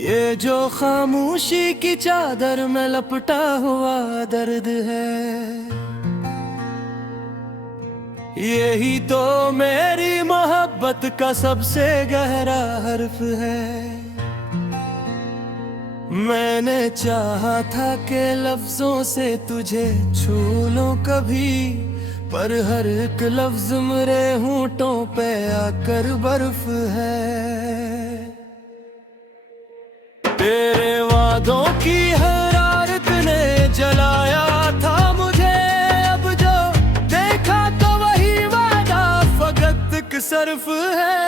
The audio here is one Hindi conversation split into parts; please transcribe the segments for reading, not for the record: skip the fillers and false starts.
ये जो खामोशी की चादर में लपटा हुआ दर्द है, यही तो मेरी मोहब्बत का सबसे गहरा हर्फ है। मैंने चाहा था कि लफ्जों से तुझे छू लूं कभी, पर हर एक लफ्ज मेरे होंठों पे आकर बर्फ है। तेरे वादों की हरारत ने जलाया था मुझे, अब जो देखा तो वही वादा फकत एक सर्फ है।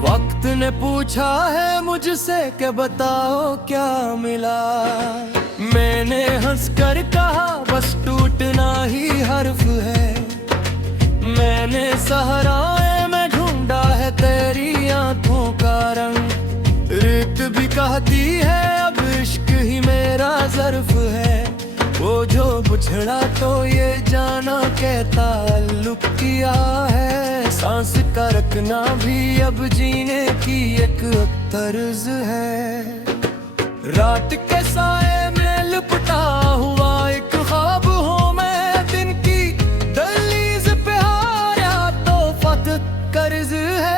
वक्त ने पूछा है मुझसे कि बताओ क्या मिला, मैंने हंसकर कहा बस टूटना ही हर्फ है। मैंने सहराए में ढूंढा है तेरी आंखों का रंग, रेत भी कहती है अब इश्क ही मेरा ज़र्फ है। वो जो बुझड़ा तो ये जाना के ताल्लुक किया है, सांस का रखना भी अब जीने की एक तर्ज है। रात के साए में लिपटा हुआ एक ख्वाब हूँ मैं, दिन की दहलीज पे हारा तो फत कर्ज है।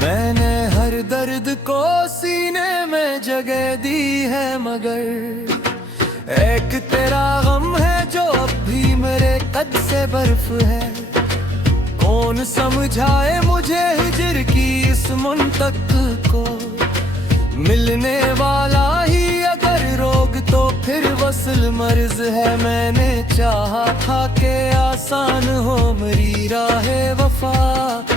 मैंने हर दर्द को सीने में जगह दी है, मगर एक तेरा गम है जो अब भी मेरे कद से बर्फ है। कौन समझाए मुझे हिजर की इस मुंतक को, मिलने वाला ही अगर रोग तो फिर वसल मर्ज है। मैंने चाहा था कि आसान हो मेरी राहे वफा,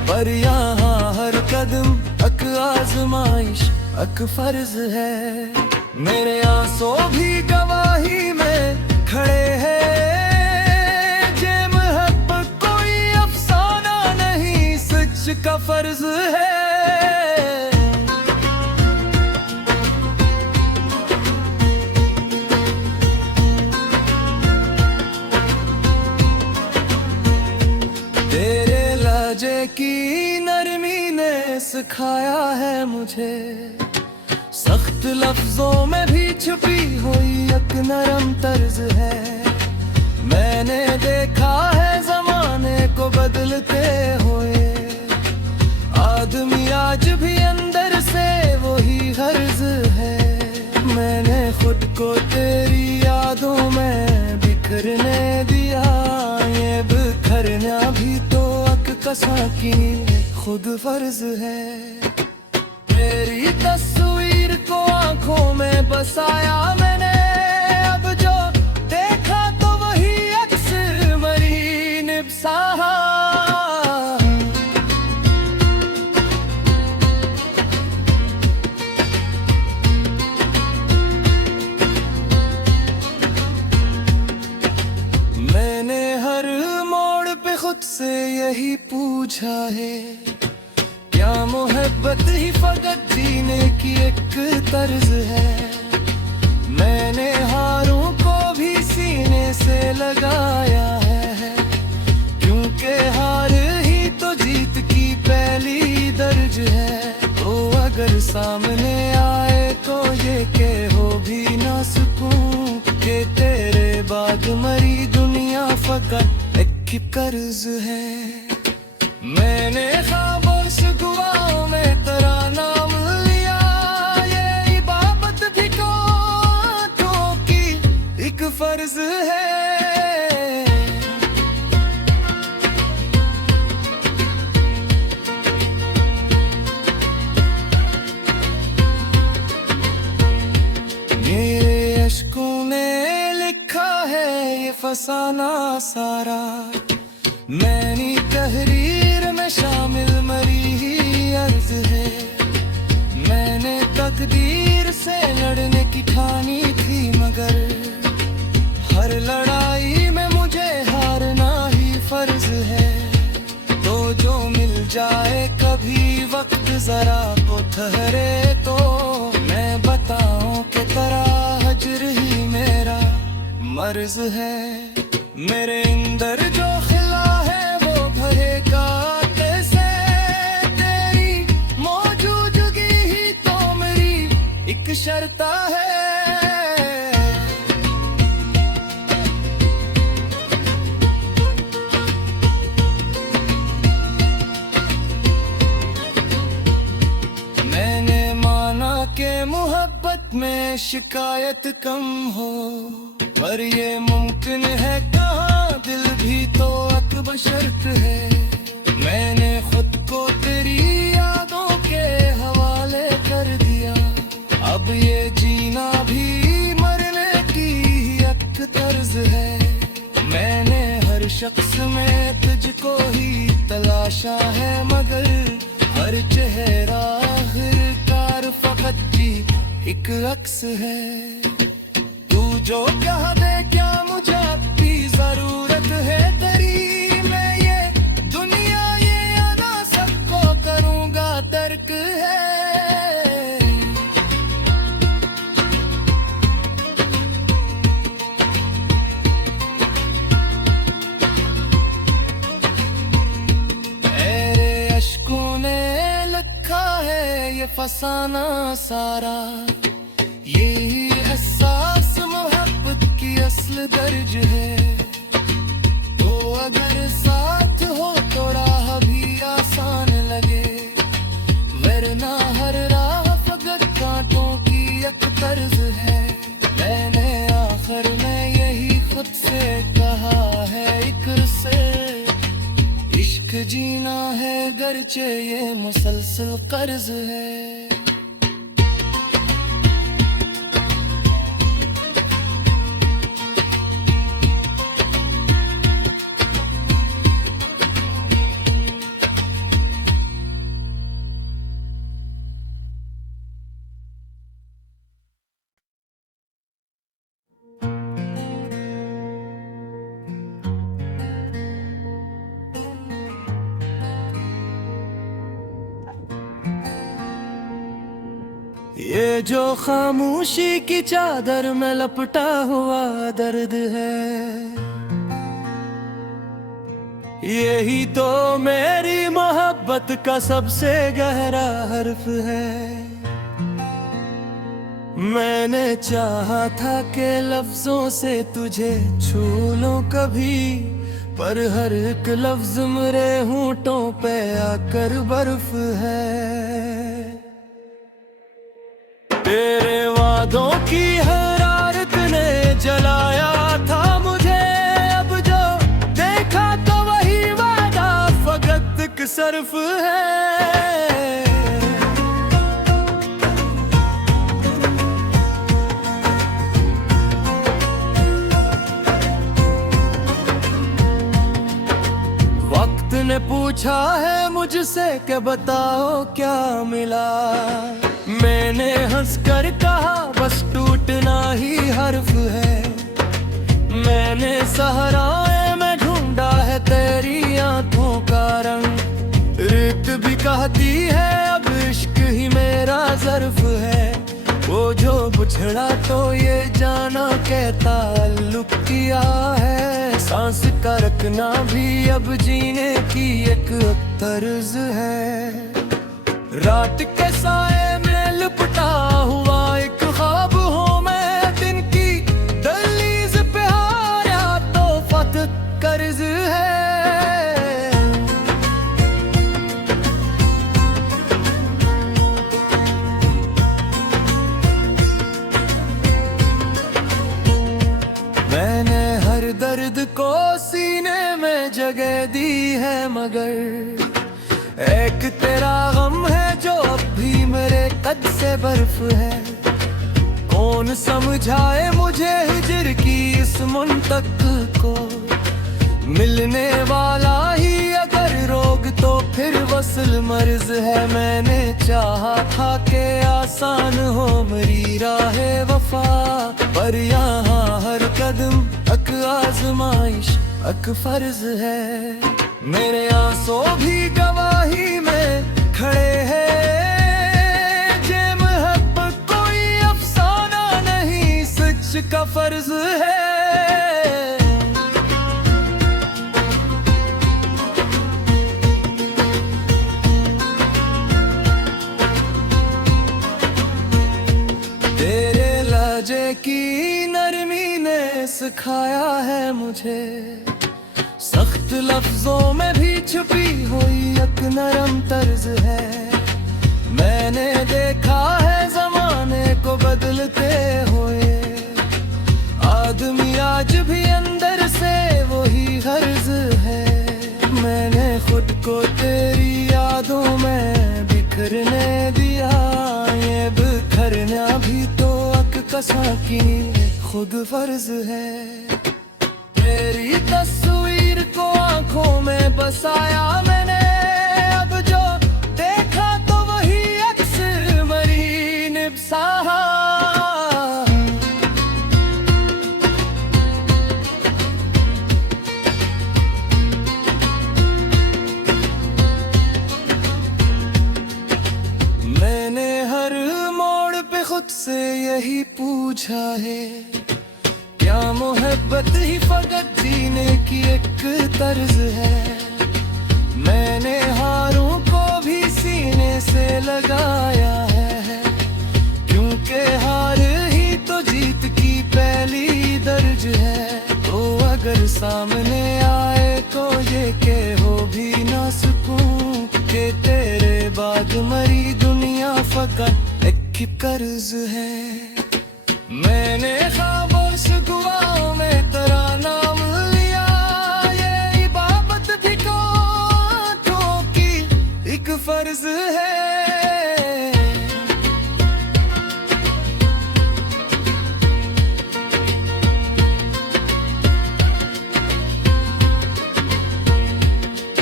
पर यहाँ हर कदम अक आजमाइश अक फर्ज है। मेरे आंसू भी गवाही में खड़े हैं, जे मोहब्बत कोई अफसाना नहीं सच का फर्ज है। तेरे लहजे की नरमी ने सिखाया है मुझे, सख्त लफ्जों में भी छुपी हुई एक नरम तर्ज है। मैंने देखा है जमाने को बदलते हुए, आदमी आज भी अंदर से वही गर्ज है। मैंने खुद को तेरी यादों में बिखरने दिया, ये बिखरना भी तो अक कसा की खुद फर्ज है। तेरी तस्वीर को आंखों में बसाया मैंने, अब जो देखा तो वही अक्सर मरी निबसाहा। मैंने हर मोड़ पे खुद से यही पूछा है, क्या मोहब्बत ही फकत जीने की एक तर्ज है। मैंने हारों को भी सीने से लगाया है, क्योंकि हार ही तो जीत की पहली दर्ज है। तो अगर सामने आए तो ये के हो भी ना सकूं कि तेरे बाद मरी दुनिया फकत एक कर्ज है। मैंने ख्वाबों से दुआओं में तेरा नाम लिया, ये इबादत भी तो की एक फर्ज है। मेरे अश्कों में लिखा है ये फसाना सारा, मैंने तहरीर में शामिल मरी ही अर्ज है। मैंने तकदीर से लड़ने की ठानी थी, मगर हर लड़ाई में मुझे हारना ही फर्ज जाए कभी वक्त जरा तो ठहरे तो मैं बताऊं कि तेरा हजर ही मेरा मर्ज है। मेरे अंदर जो खिला है वो भरेगा कैसे, तेरी मौजूदगी ही तो मेरी एक शर्त है। मैंने माना कि मोहब्बत में शिकायत कम हो, पर ये मुमकिन है कहाँ, दिल भी तो एक बशर्त है। मैंने खुद को तेरी यादों के हवाले कर दिया, अब ये जीना भी मरने की एक तर्ज है। मैंने हर शख्स में तुझको ही तलाशा है, मगर हर चेहरा आखिरकार फकत जी एक अक्स है। तू जो कह दे क्या मुझे अपनी जरूरत है तेरी, मैं ये दुनिया ये अदा सबको करूँगा तर्क है। मेरे अश्कों ने लिखा है ये फसाना सारा, यही एहसास मोहब्बत की असल दर्ज है। तो अगर साथ हो तो राह भी आसान लगे, वरना हर राह फकत कांटों की एक तर्ज है। मैंने आखिर में यही खुद से कहा है इक्र से, इश्क जीना है गरचे ये मुसलसल कर्ज है। ये जो खामोशी की चादर में लपटा हुआ दर्द है, यही तो मेरी मोहब्बत का सबसे गहरा हर्फ है। मैंने चाहा था कि लफ्जों से तुझे छू लूं कभी, पर हर एक लफ्ज मेरे होंठों पे आकर बर्फ है। तेरे वादों की हरारत ने जलाया था मुझे, अब जो देखा तो वही वादा फकत एक सर्फ है। वक्त ने पूछा है मुझसे कि बताओ क्या मिला, मैंने हंसकर कहा बस टूटना ही हर्फ है। मैंने सहराए में ढूंढा है तेरी आंखों का रंग, रेत भी कहती है अब इश्क ही मेरा ज़र्फ है। वो जो बुझड़ा तो ये जाना के ताल्लुक किया है, सांस का रखना भी अब जीने की एक तर्ज है। रात के साए में लिपटा हुआ एक ख्वाब हूँ मैं, दिन की दहलीज पे हारा तो फकत कर्ज है। मैंने हर दर्द को सीने में जगह दी है, मगर एक तेरा गम है जो अब भी मेरे कद से बर्फ है। कौन समझाए मुझे हिजर की इस मुंतक को, मिलने वाला ही अगर रोग तो फिर वसल मर्ज है। मैंने चाहा था कि आसान हो मेरी राहे वफा, पर यहाँ हर कदम अक आजमाइश अक फर्ज है। मेरे आंसू भी गवाही इसका फर्ज है। तेरे लहजे की नरमी ने सिखाया है मुझे, सख्त लफ्जों में भी छुपी हुई एक नरम तर्ज है। मैंने देखा है जमाने को बदलते हुए, आदमी आज भी अंदर से वही हर्ज है। मैंने खुद को तेरी यादों में बिखरने दिया, ये बिखरना भी तो अक्सा की खुद फर्ज है। तेरी तस्वीर को आंखों में बसाया मैंने, अब जो देखा तो वही अक्स मरी निबसाहा। मैंने हर मोड़ पे खुद से यही पूछा है, क्या मोहब्बत ही फकत जीने की एक तर्ज है। मैंने हारों को भी सीने से लगाया है, क्योंकि हार ही तो जीत की पहली दर्ज है। तो अगर सामने आए तो ये के हो भी ना सकूं कि तेरे बाद मरी दुनिया फकत एक कर्ज है। मैंने खामोश दुआओं में तेरा नाम लिया, ये इबादत भी कांटों की एक फर्ज है।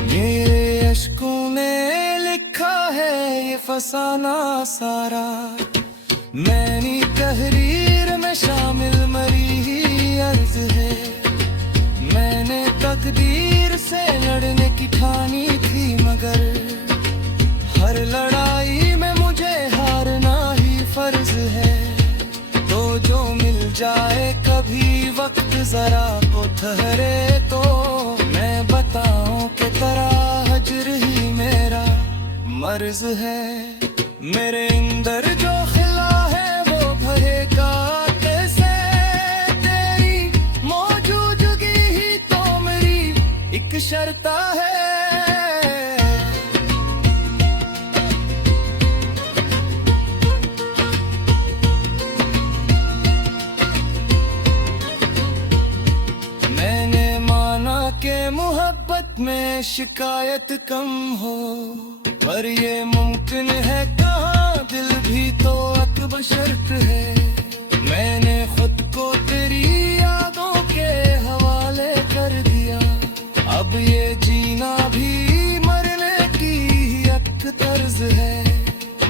मेरे अश्कों ने लिखा है ये फसाना सारा, मैंने तहरीर में शामिल मरी ही अर्ज है। मैंने तकदीर से लड़ने की ठानी थी, मगर हर लड़ाई में मुझे हारना ही फर्ज है। तो जो मिल जाए कभी वक्त जरा को ठहरे, तो मैं बताऊं कि तेरा हजर ही मेरा मर्ज है। मेरे अंदर जो खिला है वो भरेगा कैसे, तेरी मौजूदगी ही तो मेरी एक शर्त है। मैंने माना कि मोहब्बत में शिकायत कम हो, पर ये मुमकिन है कहाँ, दिल भी तो एक बशर्त है। मैंने खुद को तेरी यादों के हवाले कर दिया, अब ये जीना भी मरने की एक तर्ज है।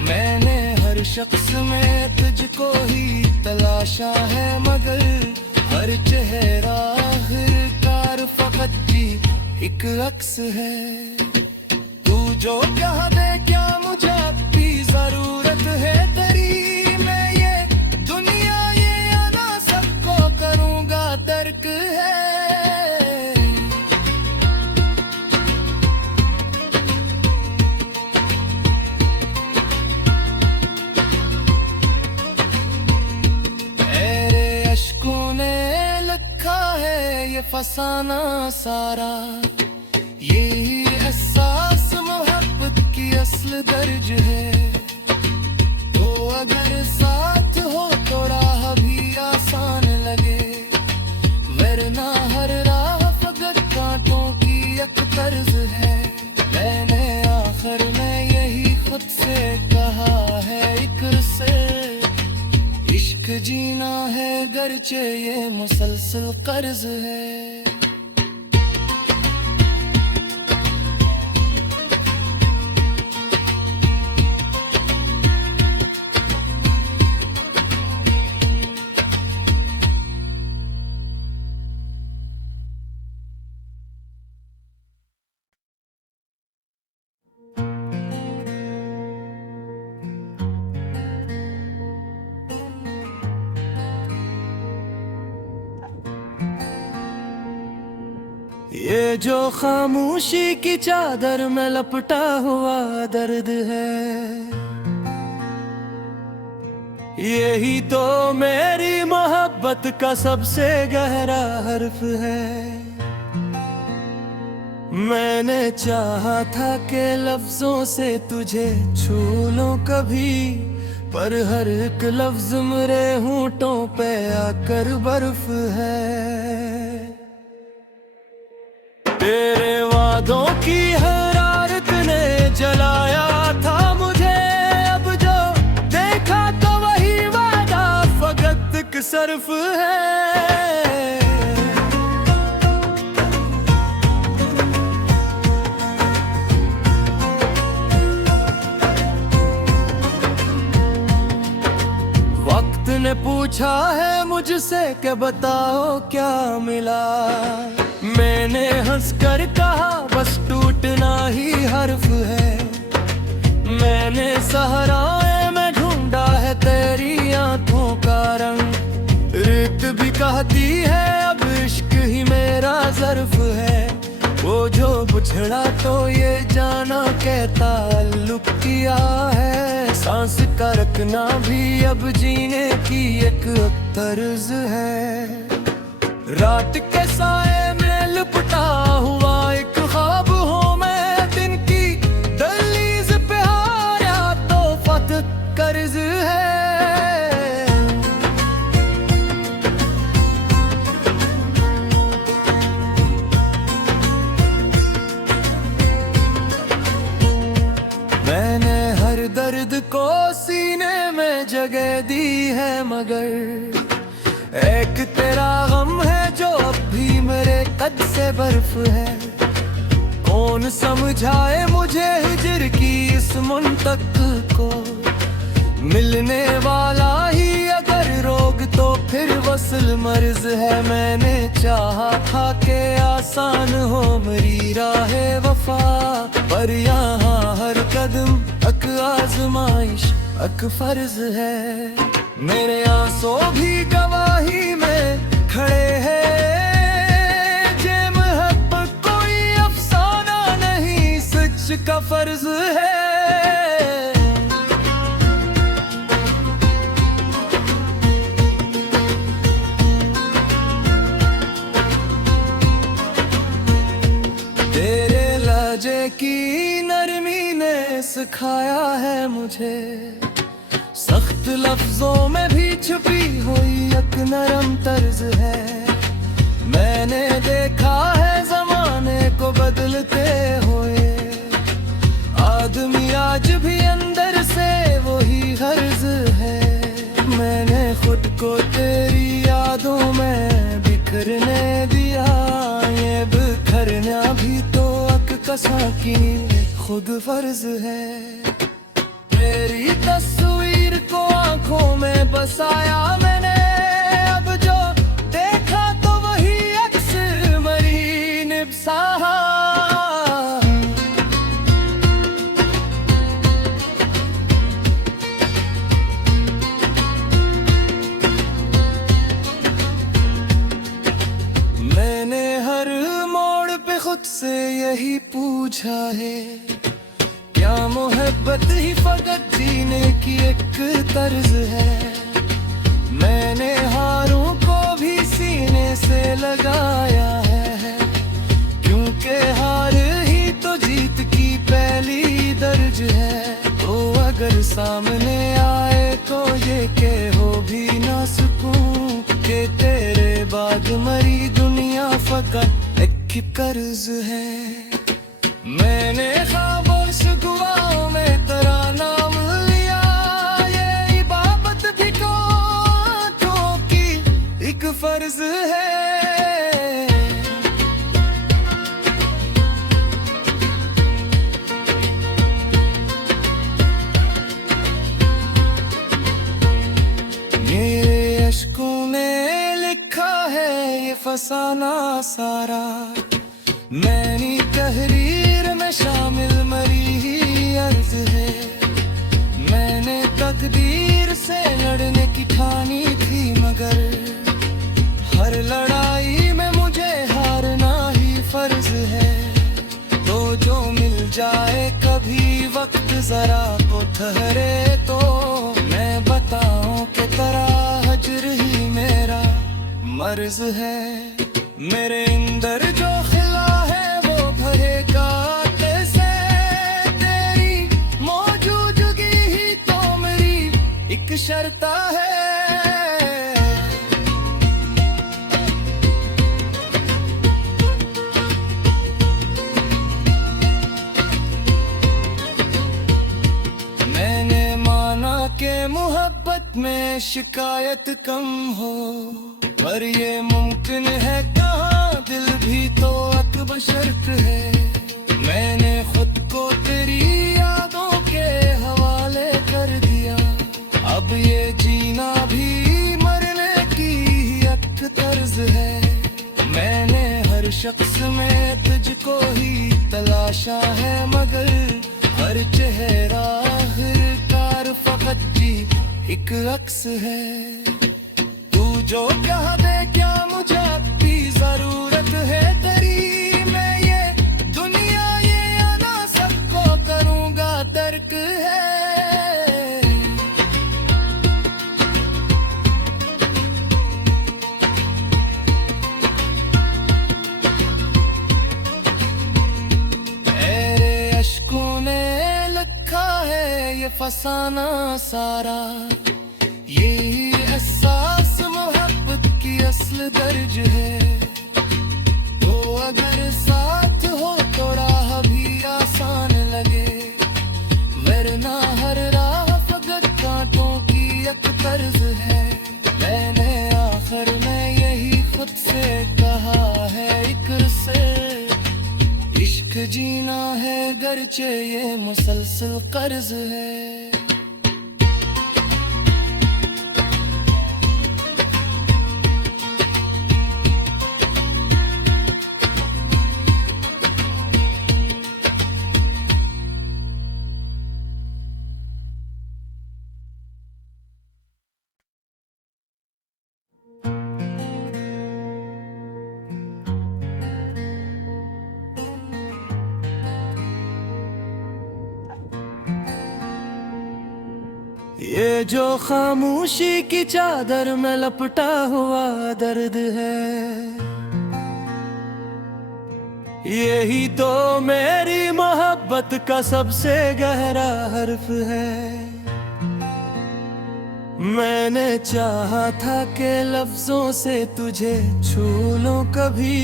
मैंने हर शख्स में तुझको ही तलाशा है, मगर हर चेहरा आखिरकार फकत जी एक अक्स है। तू जो कह दे क्या मुझे भी जरूरत है तेरी, मैं ये दुनिया ये अदा सबको करूंगा तर्क है। मेरे अश्कों ने लिखा है ये फसाना सारा, यही एहसास मोहब्बत की असल दर्ज है। तो अगर साथ हो तो राह भी आसान लगे, वरना हर राह फकत कांटों की एक तर्ज है। मैंने आखिर में यही खुद से कहा है इक्र से, इश्क जीना है गरचे ये मुसलसल कर्ज है। ये जो खामोशी की चादर में लपटा हुआ दर्द है, यही तो मेरी मोहब्बत का सबसे गहरा हर्फ है। मैंने चाहा था कि लफ्जों से तुझे छू लूं कभी, पर हर एक लफ्ज मेरे होंठों पे आकर बर्फ है। तेरे वादों की हरारत ने जलाया था मुझे, अब जो देखा तो वही वादा फकत एक सर्फ है। वक्त ने पूछा है मुझसे कि बताओ क्या मिला, मैंने हंसकर कहा बस टूटना ही हर्फ है। मैंने सहराए में ढूंढा है तेरी आंखों का रंग, रेत भी कहती है अब इश्क ही मेरा ज़र्फ है। वो जो बुझड़ा तो ये जाना के ताल्लुक किया है, सांस का रखना भी अब जीने की एक तर्ज है। रात के साए में लिपटा हुआ एक ख्वाब हूँ मैं, दिन की दहलीज पे हारा तो फत कर्ज है। मैंने हर दर्द को सीने में जगह दी है, मगर एक तेरा गम है जो अब भी मेरे कद से बर्फ है। कौन समझाए मुझे हिजर की इस मुंतक को, मिलने वाला ही अगर रोग तो फिर वसल मर्ज है। मैंने चाहा था कि आसान हो मेरी राहे वफा, पर यहाँ हर कदम अक आजमाइश अक फर्ज है। मेरे आंसू भी गवाही में खड़े हैं, जे मोहब्बत कोई अफसाना नहीं सच का फर्ज है। तेरे लहजे की नरमी ने सिखाया है मुझे, सख्त लफ्जों में भी छुपी हुई एक नरम तर्ज है। मैंने देखा है जमाने को बदलते हुए, आदमी आज भी अंदर से वही गर्ज है। मैंने खुद को तेरी यादों में बिखरने दिया, ये बिखरना भी तो अक कसा की खुद फर्ज है। तेरी तस्वीर को आंखों में बसाया मैंने, अब जो देखा तो वही अक्स मरी निबसाहा। मैंने हर मोड़ पे खुद से यही पूछा है, क्या मोहब्बत ही फकत जीने की एक तर्ज है। मैंने हारों को भी सीने से लगाया है, क्योंकि हार ही तो जीत की पहली दर्ज है। तो अगर सामने आए तो ये के हो भी ना सकूं कि तेरे बाद मरी दुनिया फकत एक कर्ज है। मैंने खामोश दुआओं में तेरा नाम लिया, ये इबादत भी कोठों की एक फर्ज है। मेरे अश्कों में लिखा है ये फसाना सारा, मैंने तहरीर में शामिल मरी ही अर्ज है। मैंने तकदीर से लड़ने की ठानी थी, मगर हर लड़ाई में मुझे हारना ही फर्ज आए कभी वक्त जरा तो ठहरे तो मैं बताऊं कि तेरा हजर ही मेरा मर्ज है। मेरे अंदर जो खिला है वो भरेगा कैसे, तेरी मौजूदगी ही तो मेरी एक शर्त है। के मोहब्बत में शिकायत कम हो, पर ये मुमकिन है कहाँ, दिल भी तो एक बशर्त है। मैंने खुद को तेरी यादों के हवाले कर दिया, अब ये जीना भी मरने की एक तर्ज है। मैंने हर शख्स में तुझको ही तलाशा है, मगर हर चेहरा आखिरकार फकत जी एक अक्स है। तू जो कह दे क्या मुझे भी जरूरत है तेरी, मैं ये दुनिया ये आना सबको करूँगा तर्क है। ये फसाना सारा, यही एहसास मोहब्बत की असल दर्ज है। तो अगर साथ हो तो राह भी आसान लगे, वरना हर राह फकत कांटों की एक तर्ज है। मैंने आखिर में यही खुद से कहा है, इक्र से इश्क जीना है गरचे ये मुसलसल कर्ज है। ये जो खामोशी की चादर में लपटा हुआ दर्द है, यही तो मेरी मोहब्बत का सबसे गहरा हर्फ है। मैंने चाहा था कि लफ्जों से तुझे छू लूं कभी,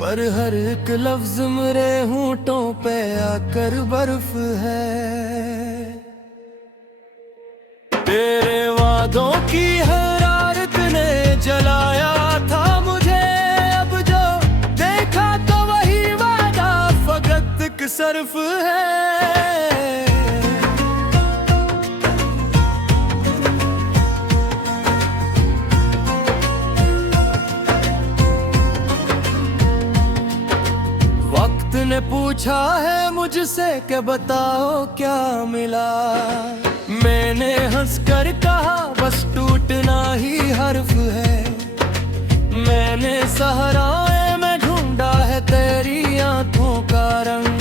पर हर एक लफ्ज मेरे होंठों पे आकर बर्फ है। तेरे वादों की हरारत ने जलाया था मुझे, अब जो देखा तो वही वादा फकत एक सर्फ है। वक्त ने पूछा है मुझसे कि बताओ क्या मिला, मैंने हंसकर कहा बस टूटना ही हर्फ है। मैंने सहराए में ढूंढा है तेरी आंखों का रंग,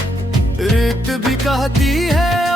रेत भी कहती है